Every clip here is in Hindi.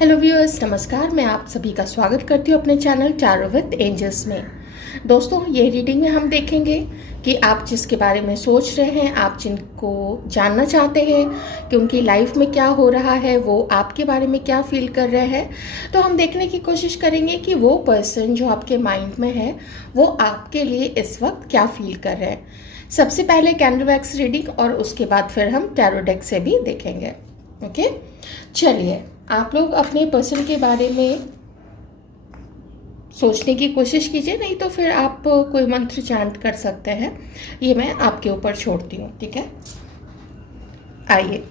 हेलो व्यूअर्स, नमस्कार। मैं आप सभी का स्वागत करती हूँ अपने चैनल टैरो विद एंजल्स में। दोस्तों, ये रीडिंग में हम देखेंगे कि आप जिसके बारे में सोच रहे हैं, आप जिनको जानना चाहते हैं कि उनकी लाइफ में क्या हो रहा है, वो आपके बारे में क्या फील कर रहे हैं, तो हम देखने की कोशिश करेंगे कि वो पर्सन जो आपके माइंड में है वो आपके लिए इस वक्त क्या फील कर रहे हैं। सबसे पहले कैंडल वैक्स रीडिंग और उसके बाद फिर हम टैरो डेक से भी देखेंगे। ओके, चलिए आप लोग अपने पर्सन के बारे में सोचने की कोशिश कीजिए, नहीं तो फिर आप कोई मंत्र चैंट कर सकते हैं। ये मैं आपके ऊपर छोड़ती हूँ, ठीक है। आइए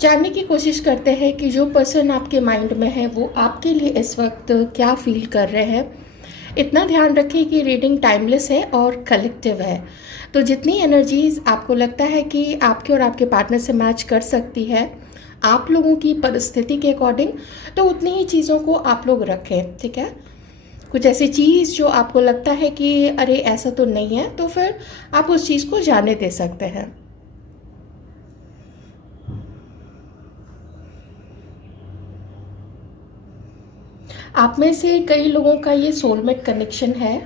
जानने की कोशिश करते हैं कि जो पर्सन आपके माइंड में है वो आपके लिए इस वक्त क्या फील कर रहे हैं। इतना ध्यान रखिए कि रीडिंग टाइमलेस है और कलेक्टिव है, तो जितनी एनर्जीज आपको लगता है कि आपके और आपके पार्टनर से मैच कर सकती है आप लोगों की परिस्थिति के अकॉर्डिंग, तो उतनी ही चीज़ों को आप लोग रखें, ठीक है। कुछ ऐसी चीज़ जो आपको लगता है कि अरे ऐसा तो नहीं है, तो फिर आप उस चीज़ को जाने दे सकते हैं। आप में से कई लोगों का ये सोलमेट कनेक्शन है।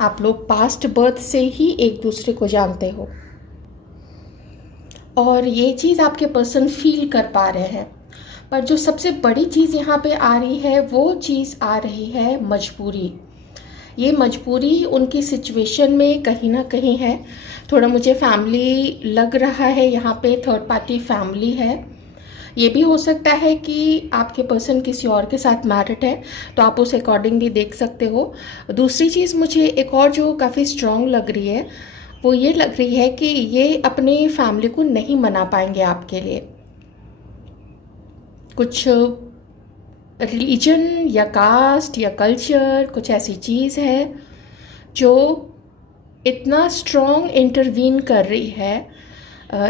आप लोग पास्ट बर्थ से ही एक दूसरे को जानते हो और ये चीज़ आपके पर्सन फील कर पा रहे हैं। पर जो सबसे बड़ी चीज़ यहाँ पे आ रही है वो चीज़ आ रही है मजबूरी। ये मजबूरी उनकी सिचुएशन में कहीं ना कहीं है। थोड़ा मुझे फैमिली लग रहा है, यहाँ पे थर्ड पार्टी फैमिली है। ये भी हो सकता है कि आपके पर्सन किसी और के साथ मैरिड है, तो आप उस अकॉर्डिंग भी देख सकते हो। दूसरी चीज़ मुझे एक और जो काफ़ी स्ट्रॉन्ग लग रही है वो ये लग रही है कि ये अपनी फैमिली को नहीं मना पाएंगे आपके लिए। कुछ रिलीजन या कास्ट या कल्चर, कुछ ऐसी चीज़ है जो इतना स्ट्रॉन्ग इंटरवीन कर रही है,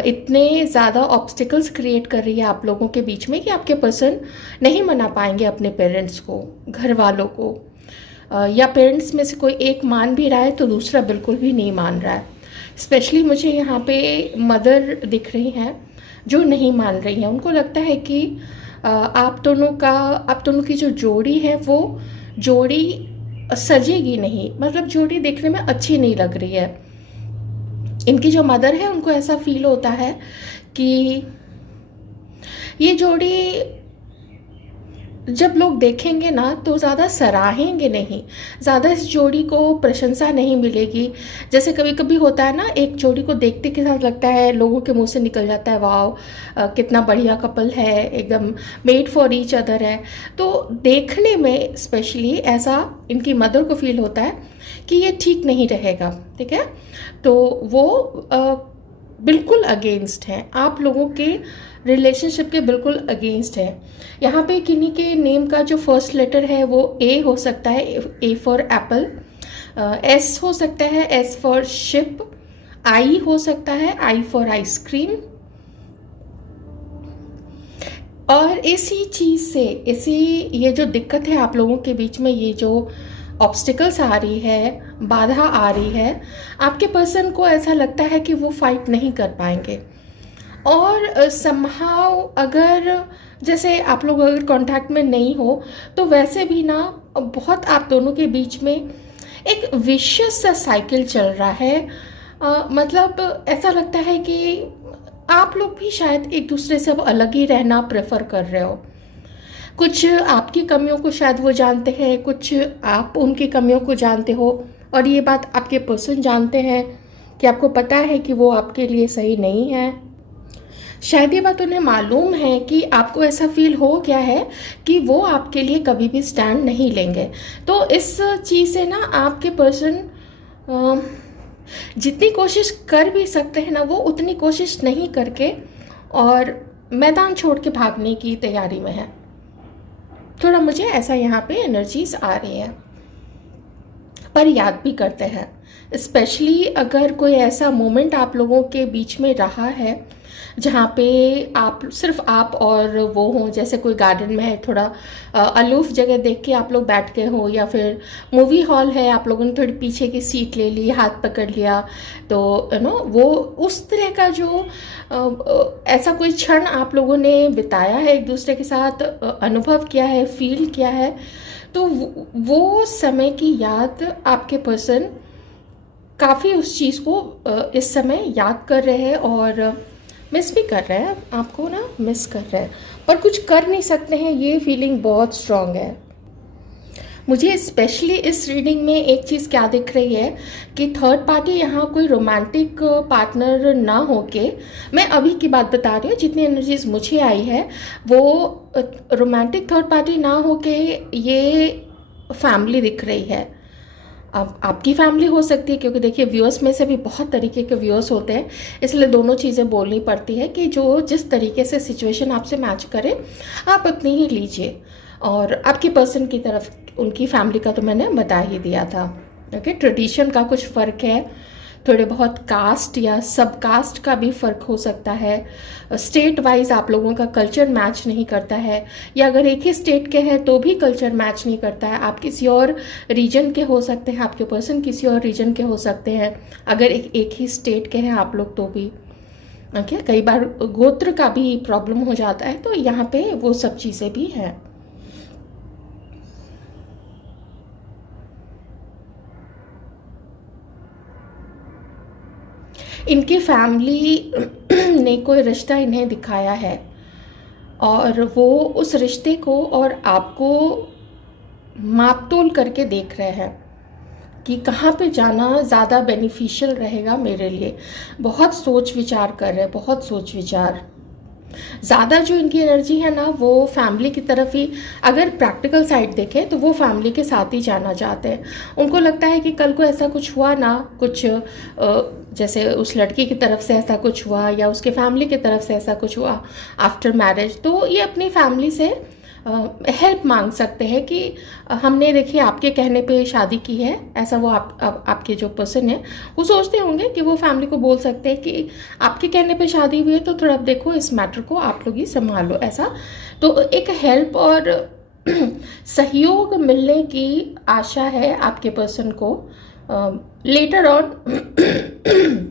इतने ज़्यादा ऑब्स्टिकल्स क्रिएट कर रही है आप लोगों के बीच में कि आपके पर्सन नहीं मना पाएंगे अपने पेरेंट्स को, घर वालों को। या पेरेंट्स में से कोई एक मान भी रहा है तो दूसरा बिल्कुल भी नहीं मान रहा है। स्पेशली मुझे यहाँ पे मदर दिख रही हैं जो नहीं मान रही हैं। उनको लगता है कि आप दोनों की जो जोड़ी है वो जोड़ी सजेगी नहीं, मतलब जोड़ी देखने में अच्छी नहीं लग रही है। इनकी जो मदर है उनको ऐसा फील होता है कि ये जोड़ी जब लोग देखेंगे ना तो ज़्यादा सराहेंगे नहीं, ज़्यादा इस जोड़ी को प्रशंसा नहीं मिलेगी। जैसे कभी कभी होता है ना, एक जोड़ी को देखते के साथ लगता है, लोगों के मुंह से निकल जाता है वाह कितना बढ़िया कपल है, एकदम मेड फॉर ईच अदर है। तो देखने में स्पेशली ऐसा इनकी मदर को फील होता है कि ये ठीक नहीं रहेगा, ठीक है। तो वो बिल्कुल अगेंस्ट हैं, आप लोगों के रिलेशनशिप के बिल्कुल अगेंस्ट है। यहाँ पे किन्हीं के नेम का जो फर्स्ट लेटर है वो ए हो सकता है, ए फॉर एप्पल, एस हो सकता है, एस फॉर शिप, आई हो सकता है, आई फॉर आइसक्रीम। और इसी चीज़ से, इसी ये जो दिक्कत है आप लोगों के बीच में, ये जो ऑब्स्टिकल्स आ रही है, बाधा आ रही है, आपके पर्सन को ऐसा लगता है कि वो फाइट नहीं कर पाएंगे। और समहाउ अगर जैसे आप लोग अगर कांटेक्ट में नहीं हो तो वैसे भी ना बहुत आप दोनों के बीच में एक विशियस सा साइकिल चल रहा है। मतलब ऐसा लगता है कि आप लोग भी शायद एक दूसरे से अब अलग ही रहना प्रेफर कर रहे हो। कुछ आपकी कमियों को शायद वो जानते हैं, कुछ आप उनकी कमियों को जानते हो, और ये बात आपके पर्सन जानते हैं कि आपको पता है कि वो आपके लिए सही नहीं है। शायद ये बात उन्हें मालूम है कि आपको ऐसा फील हो गया है कि वो आपके लिए कभी भी स्टैंड नहीं लेंगे। तो इस चीज़ से ना आपके पर्सन जितनी कोशिश कर भी सकते हैं ना, वो उतनी कोशिश नहीं करके और मैदान छोड़ के भागने की तैयारी में है। थोड़ा मुझे ऐसा यहाँ पे एनर्जीज आ रही है। पर याद भी करते हैं, स्पेशली अगर कोई ऐसा मोमेंट आप लोगों के बीच में रहा है जहाँ पे आप सिर्फ आप और वो हों, जैसे कोई गार्डन में है, थोड़ा अलूफ जगह देख के आप लोग बैठ गए हो, या फिर मूवी हॉल है, आप लोगों ने थोड़ी पीछे की सीट ले ली, हाथ पकड़ लिया, तो वो उस तरह का जो ऐसा कोई क्षण आप लोगों ने बिताया है एक दूसरे के साथ, अनुभव किया है, फील किया है, तो वो समय की याद आपके पर्सन काफ़ी उस चीज़ को इस समय याद कर रहे हैं, और मिस भी कर रहे हैं, आपको ना मिस कर रहे हैं, पर कुछ कर नहीं सकते हैं। ये फीलिंग बहुत स्ट्रांग है। मुझे स्पेशली इस रीडिंग में एक चीज़ क्या दिख रही है कि थर्ड पार्टी यहाँ कोई रोमांटिक पार्टनर ना होके, मैं अभी की बात बता रही हूँ, जितनी एनर्जीज मुझे आई है वो रोमांटिक थर्ड पार्टी ना होके ये फैमिली दिख रही है। अब आपकी फैमिली हो सकती है, क्योंकि देखिए व्यूअर्स में से भी बहुत तरीके के व्यूअर्स होते हैं, इसलिए दोनों चीज़ें बोलनी पड़ती है कि जो जिस तरीके से सिचुएशन आपसे मैच करे आप अपनी ही लीजिए। और आपके पर्सन की तरफ उनकी फैमिली का तो मैंने बता ही दिया था। ओके, ट्रेडिशन का कुछ फ़र्क है, थोड़े बहुत कास्ट या सब कास्ट का भी फ़र्क हो सकता है, स्टेट वाइज आप लोगों का कल्चर मैच नहीं करता है, या अगर एक ही स्टेट के हैं तो भी कल्चर मैच नहीं करता है, आप किसी और रीजन के हो सकते हैं, आपके पर्सन किसी और रीजन के हो सकते हैं, अगर एक ही स्टेट के हैं आप लोग तो भी। ओके, कई बार गोत्र का भी प्रॉब्लम हो जाता है, तो यहाँ पे वो सब चीज़ें भी हैं। इनकी फैमिली ने कोई रिश्ता इन्हें दिखाया है, और वो उस रिश्ते को और आपको माप तोल करके देख रहे हैं कि कहाँ पे जाना ज़्यादा बेनिफिशियल रहेगा मेरे लिए। बहुत सोच विचार कर रहे हैं, बहुत सोच विचार। ज़्यादा जो इनकी एनर्जी है ना वो फैमिली की तरफ ही, अगर प्रैक्टिकल साइड देखें तो वो फैमिली के साथ ही जाना चाहते हैं। उनको लगता है कि कल को ऐसा कुछ हुआ ना, कुछ जैसे उस लड़की की तरफ से ऐसा कुछ हुआ या उसके फैमिली की तरफ से ऐसा कुछ हुआ आफ्टर मैरिज, तो ये अपनी फैमिली से हेल्प मांग सकते हैं कि हमने देखिए आपके कहने पे शादी की है, ऐसा वो आपके जो पर्सन है वो सोचते होंगे कि वो फैमिली को बोल सकते हैं कि आपके कहने पे शादी हुई है, तो थोड़ा देखो इस मैटर को आप लोग ही संभालो, ऐसा। तो एक हेल्प और सहयोग मिलने की आशा है आपके पर्सन को लेटर ऑन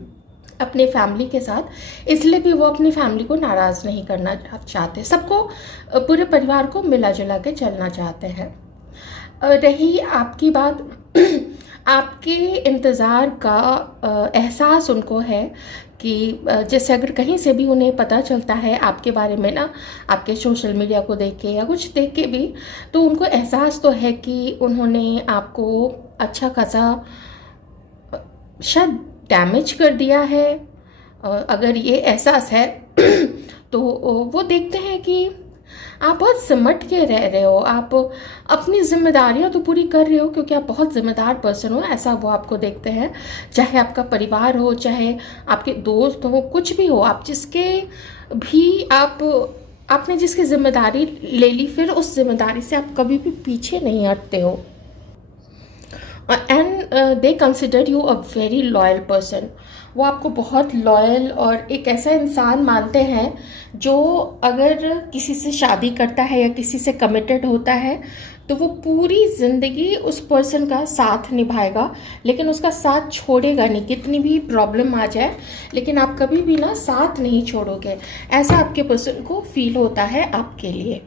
अपने फैमिली के साथ, इसलिए भी वो अपनी फैमिली को नाराज़ नहीं करना चाहते, सबको पूरे परिवार को मिला जुला के चलना चाहते हैं। रही आपकी बात, आपके इंतज़ार का एहसास उनको है कि जैसे अगर कहीं से भी उन्हें पता चलता है आपके बारे में ना, आपके सोशल मीडिया को देख के या कुछ देख के भी, तो उनको एहसास तो है कि उन्होंने आपको अच्छा खासा शायद डैमेज कर दिया है। अगर ये एहसास है तो वो देखते हैं कि आप बहुत सिमट के रह रहे हो, आप अपनी जिम्मेदारियां तो पूरी कर रहे हो क्योंकि आप बहुत जिम्मेदार पर्सन हो, ऐसा वो आपको देखते हैं। चाहे आपका परिवार हो, चाहे आपके दोस्त हो, कुछ भी हो, आप जिसके भी आपने जिसकी जिम्मेदारी ले ली, फिर उस जिम्मेदारी से आप कभी भी पीछे नहीं हटते हो। And they consider you a very loyal person. वो आपको बहुत लॉयल और एक ऐसा इंसान मानते हैं जो अगर किसी से शादी करता है या किसी से कमिटेड होता है तो वो पूरी ज़िंदगी उस पर्सन का साथ निभाएगा, लेकिन उसका साथ छोड़ेगा नहीं, कितनी भी प्रॉब्लम आ जाए, लेकिन आप कभी भी ना साथ नहीं छोड़ोगे, ऐसा आपके पर्सन को फील होता है आपके लिए।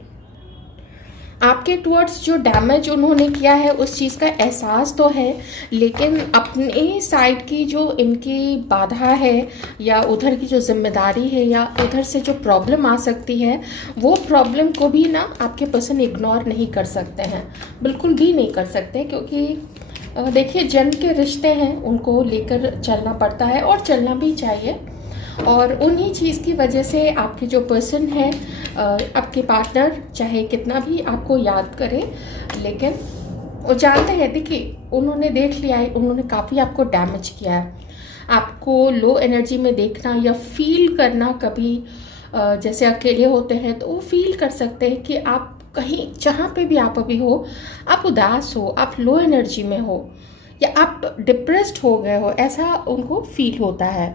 आपके टुवर्ड्स जो डैमेज उन्होंने किया है उस चीज़ का एहसास तो है, लेकिन अपने साइड की जो इनकी बाधा है या उधर की जो जिम्मेदारी है या उधर से जो प्रॉब्लम आ सकती है, वो प्रॉब्लम को भी ना आपके पर्सन इग्नोर नहीं कर सकते हैं, बिल्कुल भी नहीं कर सकते, क्योंकि देखिए जन्म के रिश्ते हैं, उनको लेकर चलना पड़ता है और चलना भी चाहिए। और उन्हीं चीज़ की वजह से आपके जो पर्सन है, आपके पार्टनर चाहे कितना भी आपको याद करे, लेकिन वो जानते हैं, देखिए उन्होंने देख लिया है, उन्होंने काफ़ी आपको डैमेज किया है। आपको लो एनर्जी में देखना या फील करना, कभी जैसे अकेले होते हैं तो वो फील कर सकते हैं कि आप कहीं जहाँ पे भी आप अभी हो, आप उदास हो, आप लो एनर्जी में हो या आप डिप्रेस्ड हो गए हो, ऐसा उनको फील होता है।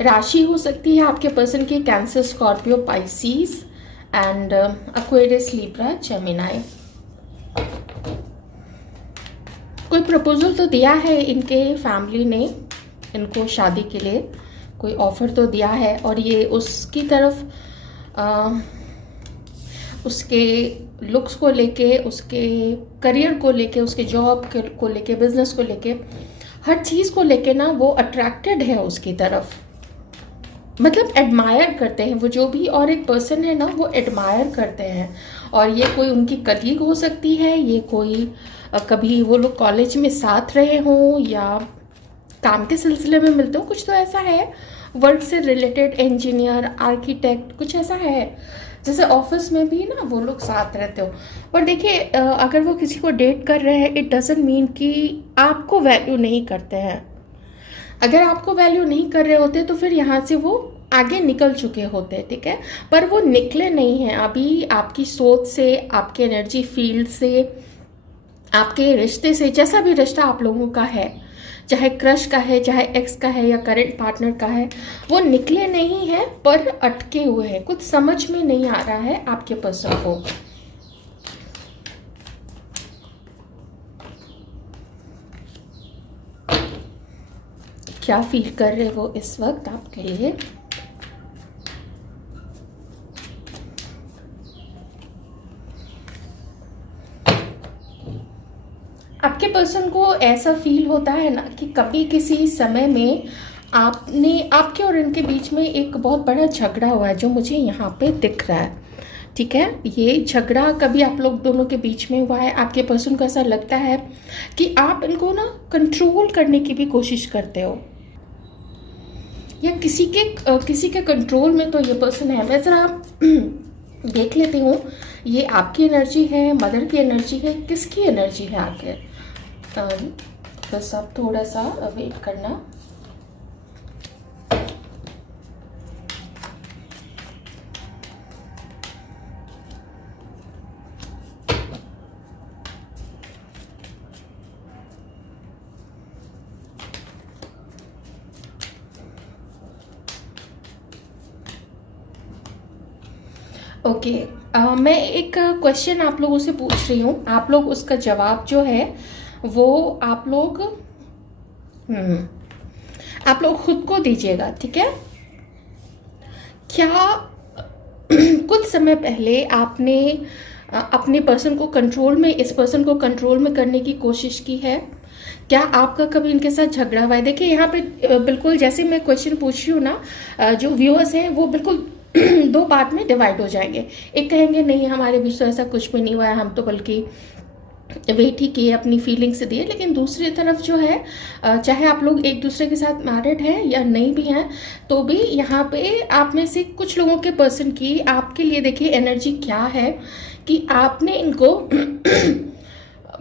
राशि हो सकती है आपके पर्सन की cancer, Scorpio, Pisces and Aquarius, Libra, Gemini. कोई प्रपोजल तो दिया है इनके फैमिली ने इनको शादी के लिए, कोई ऑफर तो दिया है, और ये उसकी तरफ उसके लुक्स को लेके, उसके करियर को लेके, उसके जॉब को लेके, बिजनेस को लेके, हर चीज़ को लेके ना वो अट्रैक्टेड है उसकी तरफ, मतलब एडमायर करते हैं वो जो भी और एक पर्सन है ना, वो एडमायर करते हैं। और ये कोई उनकी कलीग हो सकती है, ये कोई कभी वो लोग कॉलेज में साथ रहे हों या काम के सिलसिले में मिलते हो, कुछ तो ऐसा है, वर्क से रिलेटेड, इंजीनियर, आर्किटेक्ट, कुछ ऐसा है, जैसे ऑफिस में भी ना वो लोग साथ रहते हो। पर देखिए अगर वो किसी को डेट कर रहे हैं, इट डजंट मीन कि आपको वैल्यू नहीं करते हैं। अगर आपको वैल्यू नहीं कर रहे होते तो फिर यहाँ से वो आगे निकल चुके होते, ठीक है, पर वो निकले नहीं हैं अभी। आपकी सोच से, आपके एनर्जी फील्ड से, आपके रिश्ते से, जैसा भी रिश्ता आप लोगों का है, चाहे क्रश का है, चाहे एक्स का है या करंट पार्टनर का है, वो निकले नहीं है पर अटके हुए हैं। कुछ समझ में नहीं आ रहा है आपके पर्सन को। क्या फील कर रहे वो इस वक्त आपके लिए? आपके पर्सन को ऐसा फील होता है ना कि कभी किसी समय में आपके और इनके बीच में एक बहुत बड़ा झगड़ा हुआ है, जो मुझे यहाँ पे दिख रहा है, ठीक है। ये झगड़ा कभी आप लोग दोनों के बीच में हुआ है। आपके पर्सन को ऐसा लगता है कि आप इनको ना कंट्रोल करने की भी कोशिश करते हो, या किसी के कंट्रोल में तो ये पर्सन है। मैं ज़रा देख लेती हूँ, ये आपकी एनर्जी है, मदर की एनर्जी है, किसकी एनर्जी है आखिर? बस आप थोड़ा सा वेट करना। ओके मैं एक क्वेश्चन आप लोगों से पूछ रही हूँ, आप लोग उसका जवाब जो है वो आप लोग खुद को दीजिएगा, ठीक है। क्या कुछ समय पहले आपने अपने पर्सन को कंट्रोल में, इस पर्सन को कंट्रोल में करने की कोशिश की है? क्या आपका कभी इनके साथ झगड़ा हुआ है? देखिए यहाँ पे बिल्कुल जैसे मैं क्वेश्चन पूछ रही हूँ ना, जो व्यूअर्स हैं वो बिल्कुल दो पार्ट में डिवाइड हो जाएंगे। एक कहेंगे नहीं हमारे बीच तो ऐसा कुछ भी नहीं हुआ है, हम तो बल्कि वेट ही किए, अपनी फीलिंग्स दिए। लेकिन दूसरी तरफ जो है, चाहे आप लोग एक दूसरे के साथ मैरिड हैं या नहीं भी हैं, तो भी यहाँ पे आप में से कुछ लोगों के पर्सन की आपके लिए देखिए एनर्जी क्या है कि आपने इनको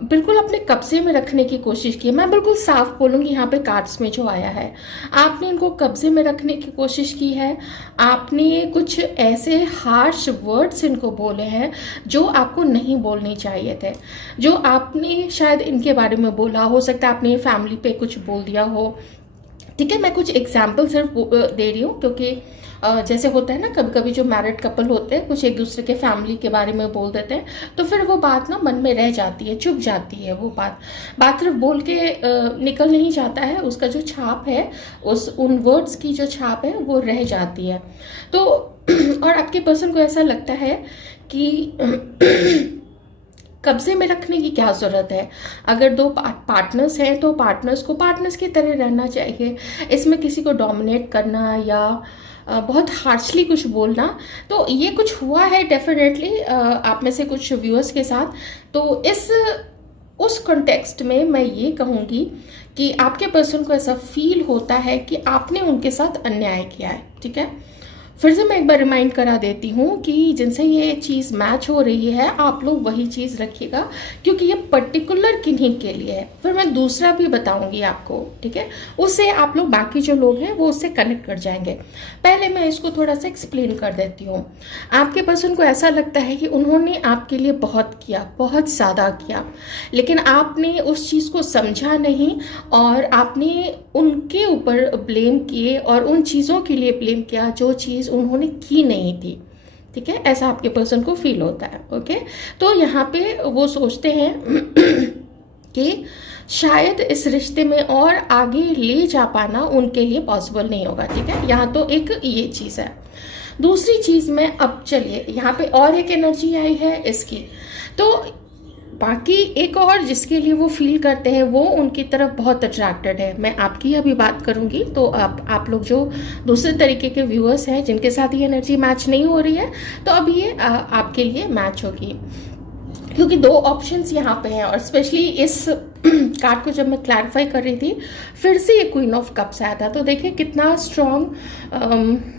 बिल्कुल अपने कब्जे में रखने की कोशिश की। मैं बिल्कुल साफ बोलूँगी यहाँ पे कार्ड्स में जो आया है, आपने इनको कब्जे में रखने की कोशिश की है। आपने कुछ ऐसे हार्श वर्ड्स इनको बोले हैं जो आपको नहीं बोलने चाहिए थे, जो आपने शायद इनके बारे में बोला, हो सकता है आपने फैमिली पे कुछ बोल दिया हो, ठीक है। मैं कुछ एग्जाम्पल सिर्फ दे रही हूँ क्योंकि जैसे होता है ना कभी कभी जो मैरिड कपल होते हैं कुछ एक दूसरे के फैमिली के बारे में बोल देते हैं, तो फिर वो बात ना मन में रह जाती है, चुप जाती है। वो बात सिर्फ बोल के निकल नहीं जाता है, उसका जो छाप है, उन वर्ड्स की जो छाप है वो रह जाती है। तो और आपके पर्सन को ऐसा लगता है कि कब्जे में रखने की क्या ज़रूरत है। अगर दो पार्टनर्स हैं तो पार्टनर्स को पार्टनर्स की तरह रहना चाहिए। इसमें किसी को डोमिनेट करना या बहुत हार्शली कुछ बोलना, तो ये कुछ हुआ है डेफिनेटली आप में से कुछ व्यूअर्स के साथ। तो उस कॉन्टेक्स्ट में मैं ये कहूँगी कि आपके पर्सन को ऐसा फील होता है कि आपने उनके साथ अन्याय किया है, ठीक है। फिर से मैं एक बार रिमाइंड करा देती हूँ कि जिनसे ये चीज़ मैच हो रही है आप लोग वही चीज़ रखिएगा, क्योंकि ये पर्टिकुलर किन्हीं के लिए है। फिर मैं दूसरा भी बताऊँगी आपको, ठीक है, उससे आप लोग बाकी जो लोग हैं वो उससे कनेक्ट कर जाएंगे। पहले मैं इसको थोड़ा सा एक्सप्लेन कर देती हूँ। आपके पर्सन को ऐसा लगता है कि उन्होंने आपके लिए बहुत किया, बहुत ज़्यादा किया, लेकिन आपने उस चीज़ को समझा नहीं और आपने उनके ऊपर ब्लेम किए और उन चीज़ों के लिए ब्लेम किया जो चीज़ उन्होंने की नहीं थी, ठीक है। ऐसा आपके पर्सन को फील होता है, ओके। तो यहाँ पे वो सोचते हैं कि शायद इस रिश्ते में और आगे ले जा पाना उनके लिए पॉसिबल नहीं होगा, ठीक है। यहाँ तो एक ये चीज़ है। दूसरी चीज़ में अब चलिए यहाँ पे और एक एनर्जी आई है इसकी, तो बाकी एक और जिसके लिए वो फील करते हैं वो उनकी तरफ बहुत अट्रैक्टेड है। मैं आपकी अभी बात करूंगी, तो आप लोग जो दूसरे तरीके के व्यूअर्स हैं जिनके साथ ये एनर्जी मैच नहीं हो रही है, तो अब ये आपके लिए मैच होगी, क्योंकि दो ऑप्शंस यहाँ पे हैं। और स्पेशली इस कार्ड को जब मैं क्लैरिफाई कर रही थी, फिर से ये क्वीन ऑफ कप्स आया था, तो देखिए कितना स्ट्रॉन्ग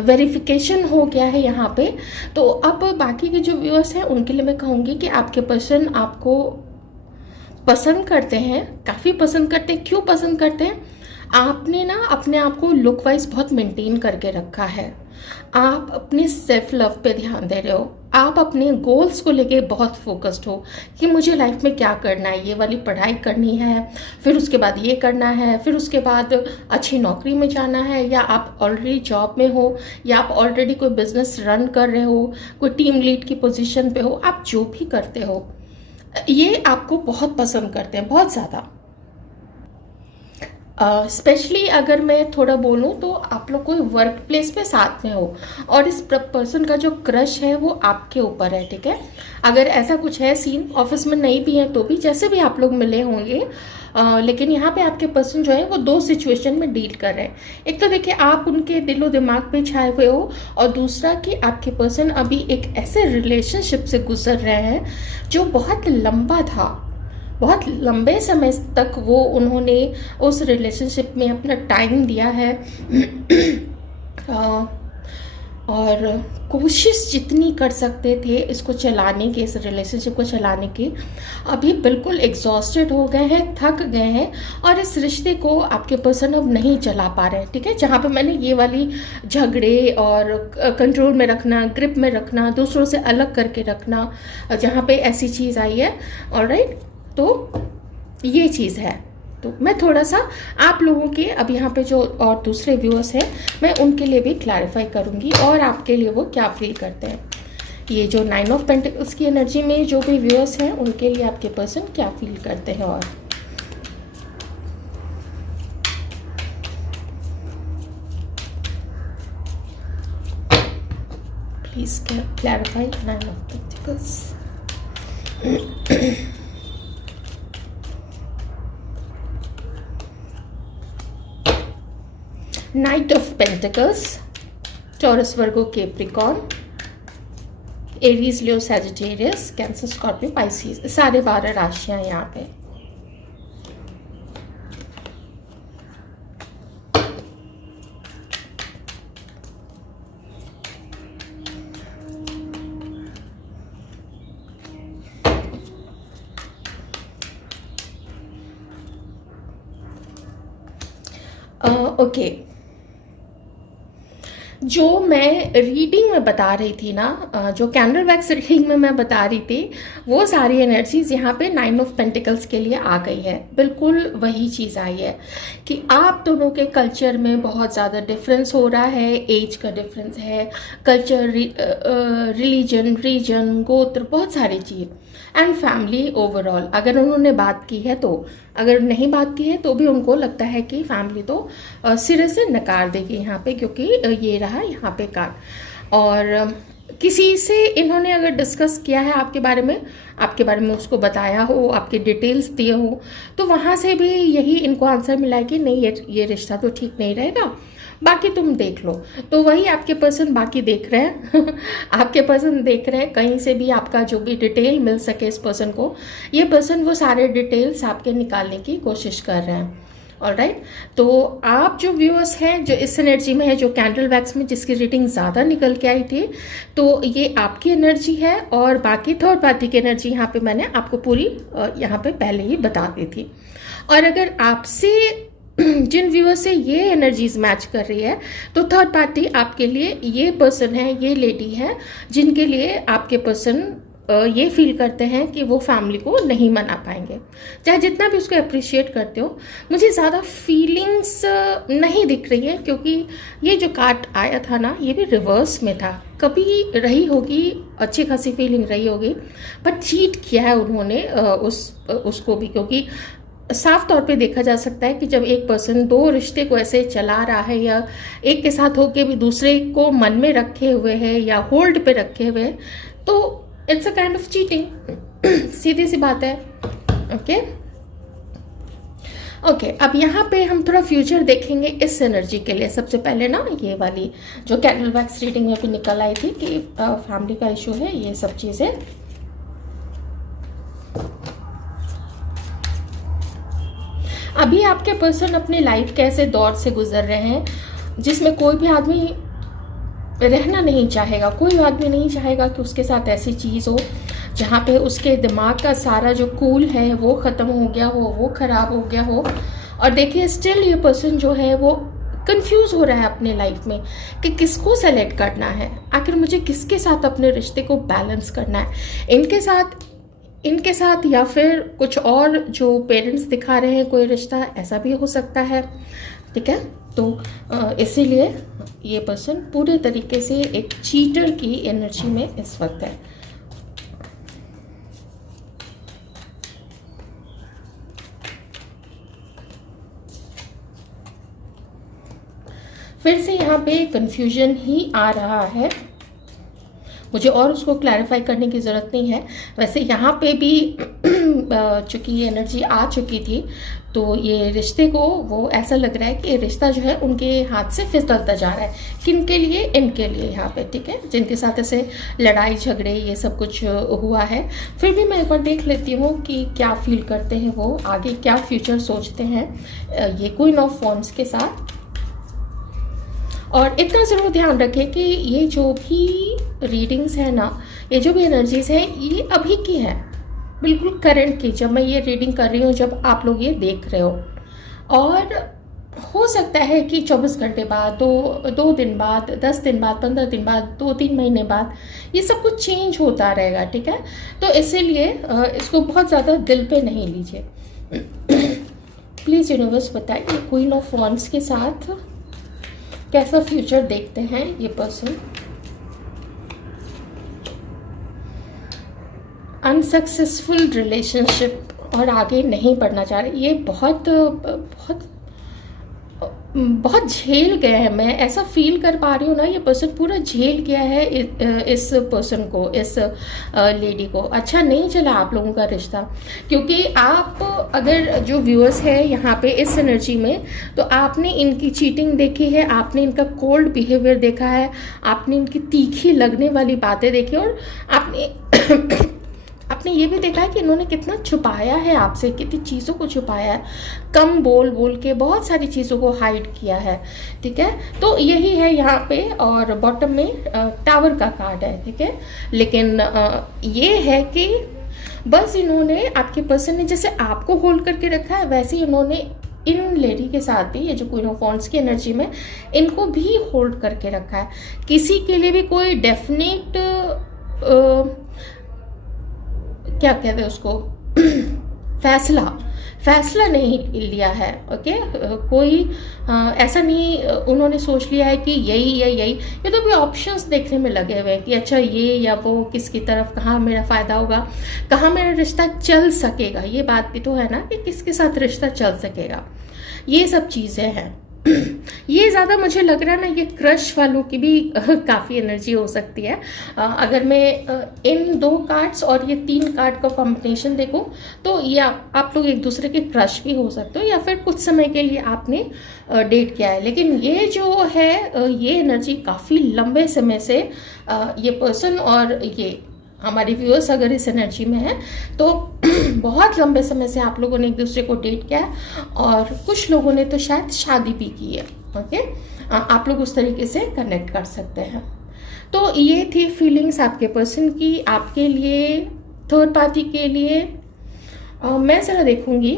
वेरिफिकेशन हो गया है यहाँ पे। तो अब बाकी के जो व्यूअर्स हैं उनके लिए मैं कहूँगी कि आपके पर्सन आपको पसंद करते हैं, काफ़ी पसंद करते हैं। क्यों पसंद करते हैं? आपने ना अपने आप को लुक वाइज बहुत मेंटेन करके रखा है, आप अपने सेल्फ लव पे ध्यान दे रहे हो, आप अपने गोल्स को लेके बहुत फोकस्ड हो कि मुझे लाइफ में क्या करना है, ये वाली पढ़ाई करनी है, फिर उसके बाद ये करना है, फिर उसके बाद अच्छी नौकरी में जाना है, या आप ऑलरेडी जॉब में हो, या आप ऑलरेडी कोई बिजनेस रन कर रहे हो, कोई टीम लीड की पोजीशन पे हो, आप जो भी करते हो ये आपको बहुत पसंद करते हैं, बहुत ज़्यादा। स्पेशली अगर मैं थोड़ा बोलूँ तो आप लोग कोई वर्क प्लेस पे साथ में हो और इस पर्सन का जो क्रश है वो आपके ऊपर है, ठीक है। अगर ऐसा कुछ है सीन, ऑफिस में नहीं भी है तो भी, जैसे भी आप लोग मिले होंगे, लेकिन यहाँ पे आपके पर्सन जो है वो दो सिचुएशन में डील कर रहे हैं। एक तो देखिए आप उनके दिलो दिमाग पे छाए हुए हो, और दूसरा कि आपके पर्सन अभी एक ऐसे रिलेशनशिप से गुजर रहे हैं जो बहुत लंबा था, बहुत लंबे समय तक वो उन्होंने उस रिलेशनशिप में अपना टाइम दिया है और कोशिश जितनी कर सकते थे इसको चलाने की, इस रिलेशनशिप को चलाने की, अभी बिल्कुल एग्जॉस्टेड हो गए हैं, थक गए हैं, और इस रिश्ते को आपके पर्सन अब नहीं चला पा रहे हैं, ठीक है। जहाँ पे मैंने ये वाली झगड़े और कंट्रोल में रखना, ग्रिप में रखना, दूसरों से अलग करके रखना, जहाँ पे ऐसी चीज़ आई है, ऑलराइट, तो ये चीज़ है। तो मैं थोड़ा सा आप लोगों के अब यहाँ पे जो और दूसरे व्यूअर्स हैं मैं उनके लिए भी क्लैरिफाई करूँगी और आपके लिए वो क्या फील करते हैं। ये जो 9 ऑफ पेंटिकल्स की एनर्जी में जो भी व्यूअर्स हैं उनके लिए आपके पर्सन क्या फील करते हैं, और please clarify 9 of pentacles. Night of pentacles, taurus, Virgo, Capricorn, Aries, Leo, Sagittarius, cancer, Scorpio, Pisces, सारे 12 राशियां यहाँ पे। ओके, जो मैं रीडिंग में बता रही थी ना, जो कैंडल वैक्स रीडिंग में मैं बता रही थी, वो सारी एनर्जीज यहाँ पे 9 ऑफ पेंटिकल्स के लिए आ गई है। बिल्कुल वही चीज़ आई है कि आप दोनों के कल्चर में बहुत ज़्यादा डिफरेंस हो रहा है, एज का डिफरेंस है, कल्चर, रिलीजन, रीजन, गोत्र, बहुत सारी चीज़, एंड फैमिली ओवरऑल। अगर उन्होंने बात की है तो, अगर नहीं बात की है तो भी उनको लगता है कि फैमिली तो सिरे से नकार देगी यहाँ पे, क्योंकि ये रहा यहाँ पे कार्ड। और किसी से इन्होंने अगर डिस्कस किया है आपके बारे में उसको बताया हो, आपके डिटेल्स दिए हो, तो वहाँ से भी यही इनको आंसर मिला है कि नहीं, ये रिश्ता तो ठीक नहीं रहेगा, बाकी तुम देख लो। तो वही आपके पर्सन बाकी देख रहे हैं आपके पर्सन देख रहे हैं कहीं से भी आपका जो भी डिटेल मिल सके इस पर्सन को, ये पर्सन वो सारे डिटेल्स आपके निकालने की कोशिश कर रहे हैं। ऑलराइट। तो आप जो व्यूअर्स हैं जो इस एनर्जी में है, जो कैंडल वैक्स में जिसकी रीडिंग ज़्यादा निकल के आई थी, तो ये आपकी एनर्जी है, और बाकी थर्ड पार्टी की एनर्जी यहाँ पे मैंने आपको पूरी यहाँ पे पहले ही बता दी थी। और अगर आपसे जिन व्यूअर से ये एनर्जीज मैच कर रही है, तो थर्ड पार्टी आपके लिए ये पर्सन है, ये लेडी है, जिनके लिए आपके पर्सन ये फील करते हैं कि वो फैमिली को नहीं मना पाएंगे, चाहे जितना भी उसको अप्रिशिएट करते हो। मुझे ज़्यादा फीलिंग्स नहीं दिख रही है, क्योंकि ये जो कार्ड आया था ना, ये भी रिवर्स में था। कभी रही होगी, अच्छी खासी फीलिंग रही होगी, पर चीट किया है उन्होंने उसको भी, क्योंकि साफ तौर पे देखा जा सकता है कि जब एक पर्सन दो रिश्ते को ऐसे चला रहा है, या एक के साथ होके भी दूसरे को मन में रखे हुए है या होल्ड पे रखे हुए है, तो it's a kind of cheating. सीधी सी बात है। ओके, अब यहाँ पे हम थोड़ा फ्यूचर देखेंगे इस एनर्जी के लिए। सबसे पहले ना ये वाली जो कैंडल वैक्स रीडिंग में भी निकल आई थी कि फैमिली का इशू है, ये सब चीज़ें। अभी आपके पर्सन अपने लाइफ के ऐसे दौर से गुजर रहे हैं जिसमें कोई भी आदमी रहना नहीं चाहेगा, कोई आदमी नहीं चाहेगा कि उसके साथ ऐसी चीज़ हो जहाँ पे उसके दिमाग का सारा जो कूल है वो ख़त्म हो गया हो, वो ख़राब हो गया हो। और देखिए स्टिल ये पर्सन जो है वो कंफ्यूज हो रहा है अपने लाइफ में कि किसको सेलेक्ट करना है, आखिर मुझे किसके साथ अपने रिश्ते को बैलेंस करना है, इनके साथ या फिर कुछ और जो पेरेंट्स दिखा रहे हैं कोई रिश्ता, ऐसा भी हो सकता है। ठीक है, तो इसीलिए ये पर्सन पूरे तरीके से एक चीटर की एनर्जी में इस वक्त है। फिर से यहाँ पे कंफ्यूजन ही आ रहा है, मुझे और उसको क्लैरिफाई करने की ज़रूरत नहीं है। वैसे यहाँ पे भी चूँकि ये एनर्जी आ चुकी थी, तो ये रिश्ते को वो ऐसा लग रहा है कि ये रिश्ता जो है उनके हाथ से फिसलता जा रहा है। किन के लिए? इनके लिए यहाँ पे। ठीक है, जिनके साथ ऐसे लड़ाई झगड़े ये सब कुछ हुआ है। फिर भी मैं एक बार देख लेती हूँ कि क्या फील करते हैं वो, आगे क्या फ्यूचर सोचते हैं ये क्वीन ऑफ वॉन्ड्स के साथ। और इतना ज़रूर ध्यान रखें कि ये जो भी रीडिंग्स है ना, ये जो भी एनर्जीज़ है, ये अभी की है, बिल्कुल करंट की, जब मैं ये रीडिंग कर रही हूँ, जब आप लोग ये देख रहे हो। और हो सकता है कि 24 घंटे बाद, दो दिन बाद, 10 दिन बाद, 15 दिन बाद, 2-3 महीने बाद ये सब कुछ चेंज होता रहेगा। ठीक है, तो इसीलिए इसको बहुत ज़्यादा दिल पे नहीं लीजिए। प्लीज़ यूनिवर्स बताइए क्वीन ऑफ वॉन्ड्स के साथ कैसा फ्यूचर देखते हैं ये पर्सन। अनसक्सेसफुल रिलेशनशिप और आगे नहीं बढ़ना चाह रहे, ये बहुत बहुत बहुत झेल गए हैं। मैं ऐसा फील कर पा रही हूँ ना, ये पर्सन पूरा झेल गया है इस पर्सन को, इस लेडी को। अच्छा नहीं चला आप लोगों का रिश्ता, क्योंकि आप अगर जो व्यूअर्स है यहाँ पे इस एनर्जी में, तो आपने इनकी चीटिंग देखी है, आपने इनका कोल्ड बिहेवियर देखा है, आपने इनकी तीखी लगने वाली बातें देखी, और आपने ये भी देखा है कि इन्होंने कितना छुपाया है आपसे, कितनी चीज़ों को छुपाया है, कम बोल के बहुत सारी चीज़ों को हाइड किया है। ठीक है, तो यही है यहाँ पे। और बॉटम में टावर का कार्ड है। ठीक है, लेकिन ये है कि बस इन्होंने, आपके पर्सन ने जैसे आपको होल्ड करके रखा है, वैसे ही इन्होंने इन लेडी के साथ भी, ये जो क्वीन ऑफ वॉन्ड्स की एनर्जी में, इनको भी होल्ड करके रखा है। किसी के लिए भी कोई डेफिनेट क्या कहते हैं उसको फैसला नहीं लिया है। ओके, कोई ऐसा नहीं उन्होंने सोच लिया है कि यही या यही, ये तो भी ऑप्शंस देखने में लगे हुए हैं कि अच्छा ये या वो, किसकी तरफ, कहाँ मेरा फ़ायदा होगा, कहाँ मेरा रिश्ता चल सकेगा। ये बात भी तो है ना कि किसके साथ रिश्ता चल सकेगा, ये सब चीज़ें हैं। ये ज़्यादा मुझे लग रहा है ना, ये क्रश वालों की भी काफ़ी एनर्जी हो सकती है। अगर मैं इन 2 कार्ड्स और ये 3 कार्ड का कॉम्बिनेशन देखूं, तो ये आप लोग एक दूसरे के क्रश भी हो सकते हो, या फिर कुछ समय के लिए आपने डेट किया है। लेकिन ये जो है ये एनर्जी काफ़ी लंबे समय से ये पर्सन और ये हमारे व्यूअर्स अगर इस एनर्जी में है तो बहुत लंबे समय से आप लोगों ने एक दूसरे को डेट किया है और कुछ लोगों ने तो शायद शादी भी की है। ओके, आप लोग उस तरीके से कनेक्ट कर सकते हैं। तो ये थी फीलिंग्स आपके पर्सन की आपके लिए, थर्ड पार्टी के लिए। मैं ज़रा देखूंगी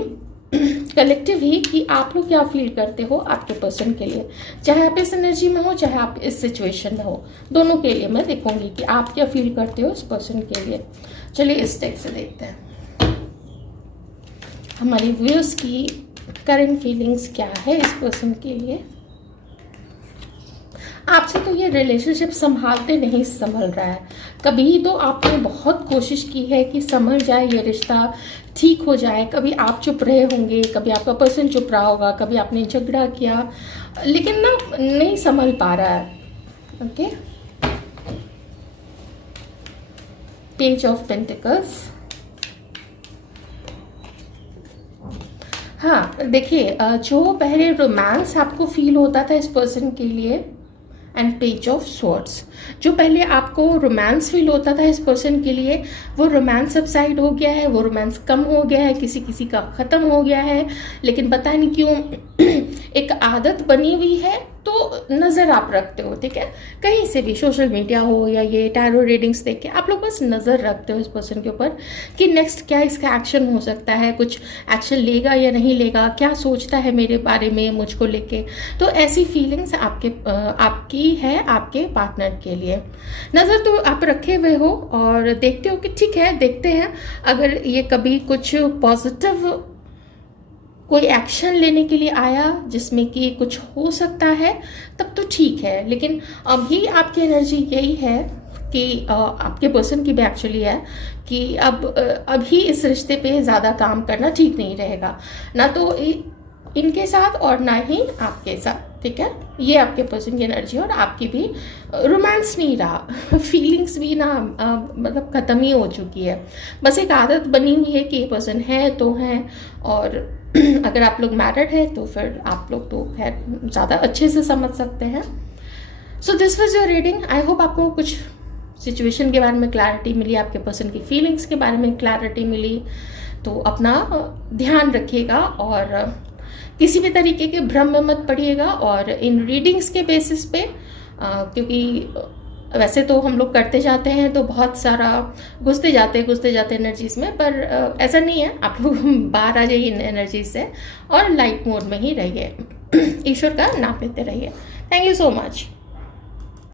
कलेक्टिव ही कि आप लोग क्या फील करते हो आपके पर्सन के लिए, चाहे आप इस एनर्जी में हो चाहे आप इस सिचुएशन में हो, दोनों के लिए मैं देखूंगी कि आप क्या फील करते हो इस पर्सन के लिए। चलिए इस टेक से देखते हैं हमारी व्यूअर्स की करंट फीलिंग्स क्या है इस पर्सन के लिए। आपसे तो ये रिलेशनशिप संभालते नहीं संभल रहा है। कभी तो आपने बहुत कोशिश की है कि संभल जाए ये रिश्ता, ठीक हो जाए। कभी आप चुप रहे होंगे, कभी आपका पर्सन चुप रहा होगा, कभी आपने झगड़ा किया, लेकिन ना नहीं संभल पा रहा है। Okay, page of pentacles. हाँ देखिए, जो पहले रोमांस आपको फील होता था इस पर्सन के लिए, एंड पेज ऑफ स्वॉर्ड्स, जो पहले आपको रोमांस फील होता था इस पर्सन के लिए, वो रोमांस सबसाइड हो गया है, वो रोमांस कम हो गया है, किसी किसी का ख़त्म हो गया है। लेकिन पता नहीं क्यों एक आदत बनी हुई है, तो नज़र आप रखते हो, ठीक है, कहीं से भी, सोशल मीडिया हो या ये टैरो रीडिंग्स देख के आप लोग बस नज़र रखते हो इस पर्सन के ऊपर कि नेक्स्ट क्या इसका एक्शन हो सकता है, कुछ एक्शन लेगा या नहीं लेगा, क्या सोचता है मेरे बारे में, मुझको लेके। तो ऐसी फीलिंग्स आपकी है आपके पार्टनर के लिए। नज़र तो आप रखे हुए हो और देखते हो कि ठीक है, देखते हैं अगर ये कभी कुछ पॉजिटिव कोई एक्शन लेने के लिए आया जिसमें कि कुछ हो सकता है तब तो ठीक है। लेकिन अभी आपकी एनर्जी यही है कि आपके पर्सन की भी एक्चुअली है कि अभी इस रिश्ते पे ज़्यादा काम करना ठीक नहीं रहेगा, ना तो इनके साथ और ना ही आपके साथ, ठीक है। ये आपके पर्सन की एनर्जी और आपकी भी रोमांस नहीं रहा फीलिंग्स भी ना मतलब ख़त्म ही हो चुकी है। बस एक आदत बनी हुई है कि ये पर्सन है तो है, और अगर आप लोग मैरिड है तो फिर आप लोग तो खैर ज़्यादा अच्छे से समझ सकते हैं। So this was your reading. I hope आपको कुछ सिचुएशन के बारे में क्लैरिटी मिली, आपके पर्सन की फीलिंग्स के बारे में क्लैरिटी मिली। तो अपना ध्यान रखिएगा और किसी भी तरीके के भ्रम में मत पड़िएगा। और इन रीडिंग्स के बेसिस पे क्योंकि वैसे तो हम लोग करते जाते हैं तो बहुत सारा घुसते जाते एनर्जीज में, पर ऐसा नहीं है। आप लोग बाहर आ जाइए इन एनर्जीज से और लाइट मोड में ही रहिए, ईश्वर का नाम लेते रहिए। Thank you so much.